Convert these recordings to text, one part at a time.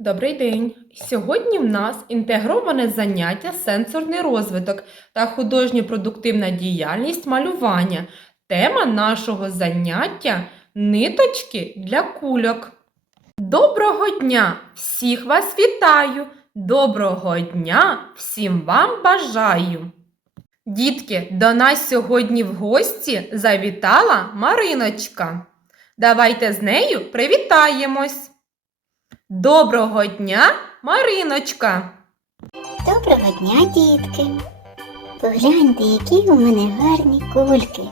Добрий день! Сьогодні в нас інтегроване заняття сенсорний розвиток та художньо-продуктивна діяльність малювання. Тема нашого заняття ниточки для кульок. Доброго дня! Всіх вас вітаю! Доброго дня всім вам бажаю! Дітки, до нас сьогодні в гості завітала Мариночка. Давайте з нею привітаємось. Доброго дня, Мариночка! Доброго дня, дітки! Погляньте, які у мене гарні кульки.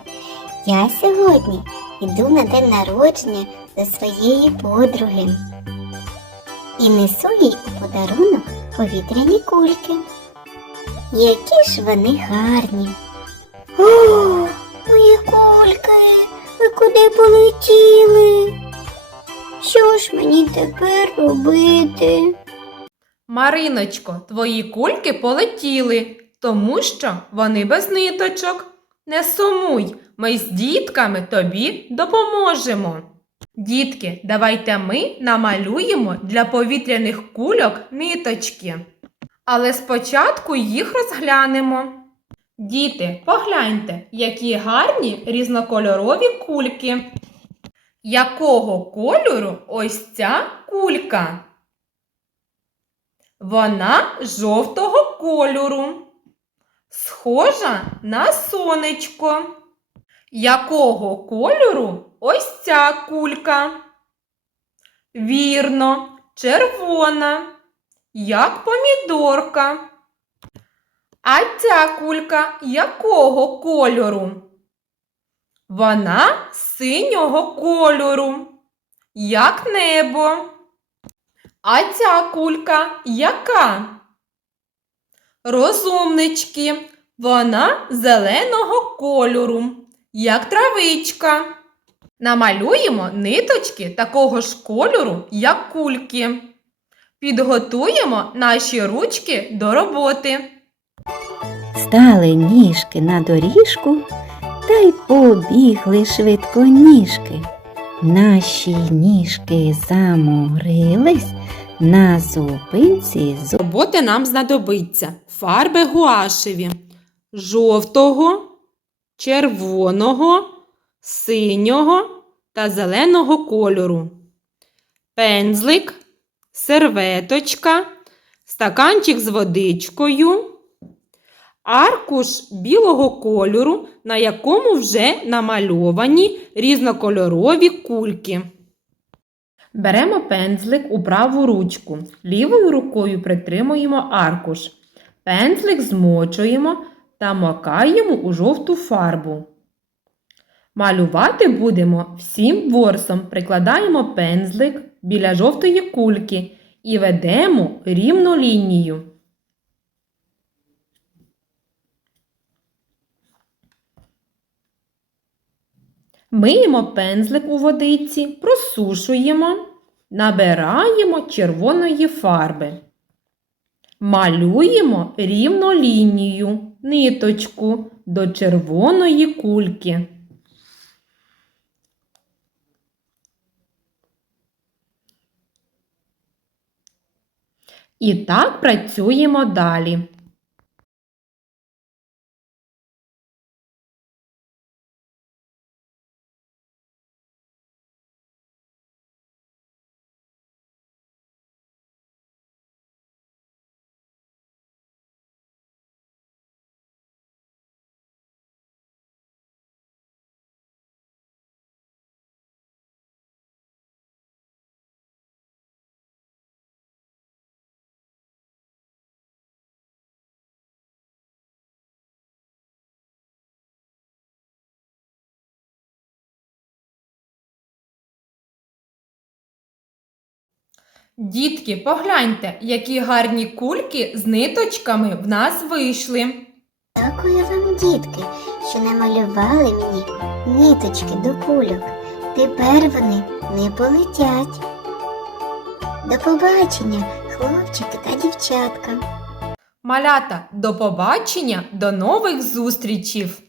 Я сьогодні йду на день народження до своєї подруги і несу їй у подарунок повітряні кульки. Які ж вони гарні. О, мої кульки! Ви куди полетіли? Що ж мені тепер робити? Мариночко, твої кульки полетіли, тому що вони без ниточок. Не сумуй, ми з дітками тобі допоможемо. Дітки, давайте ми намалюємо для повітряних кульок ниточки. Але спочатку їх розглянемо. Діти, погляньте, які гарні різнокольорові кульки. Якого кольору ось ця кулька? Вона жовтого кольору, схожа на сонечко. Якого кольору ось ця кулька? Вірно, червона, як помідорка. А ця кулька якого кольору? Вона синього кольору, як небо. А ця кулька яка? Розумнички, вона зеленого кольору, як травичка. Намалюємо ниточки такого ж кольору, як кульки. Підготуємо наші ручки до роботи. Стали ніжки на доріжку, та й побігли швидко ніжки. Наші ніжки заморились. На зупинці З роботи нам знадобиться фарби гуашеві. Жовтого, червоного, синього та зеленого кольору, пензлик, серветочка, стаканчик з водичкою, аркуш білого кольору, на якому вже намальовані різнокольорові кульки. Беремо пензлик у праву ручку. Лівою рукою притримуємо аркуш. Пензлик змочуємо та макаємо у жовту фарбу. Малювати будемо всім ворсом. Прикладаємо пензлик біля жовтої кульки і ведемо рівну лінію. Миємо пензлик у водиці, просушуємо, набираємо червоної фарби. Малюємо рівну лінію, ниточку до червоної кульки. І так працюємо далі. Дітки, погляньте, які гарні кульки з ниточками в нас вийшли. Дякую вам, дітки, що намалювали мені ниточки до кульок. Тепер вони не полетять. До побачення, хлопчики та дівчатка. Малята, до побачення, до нових зустрічів!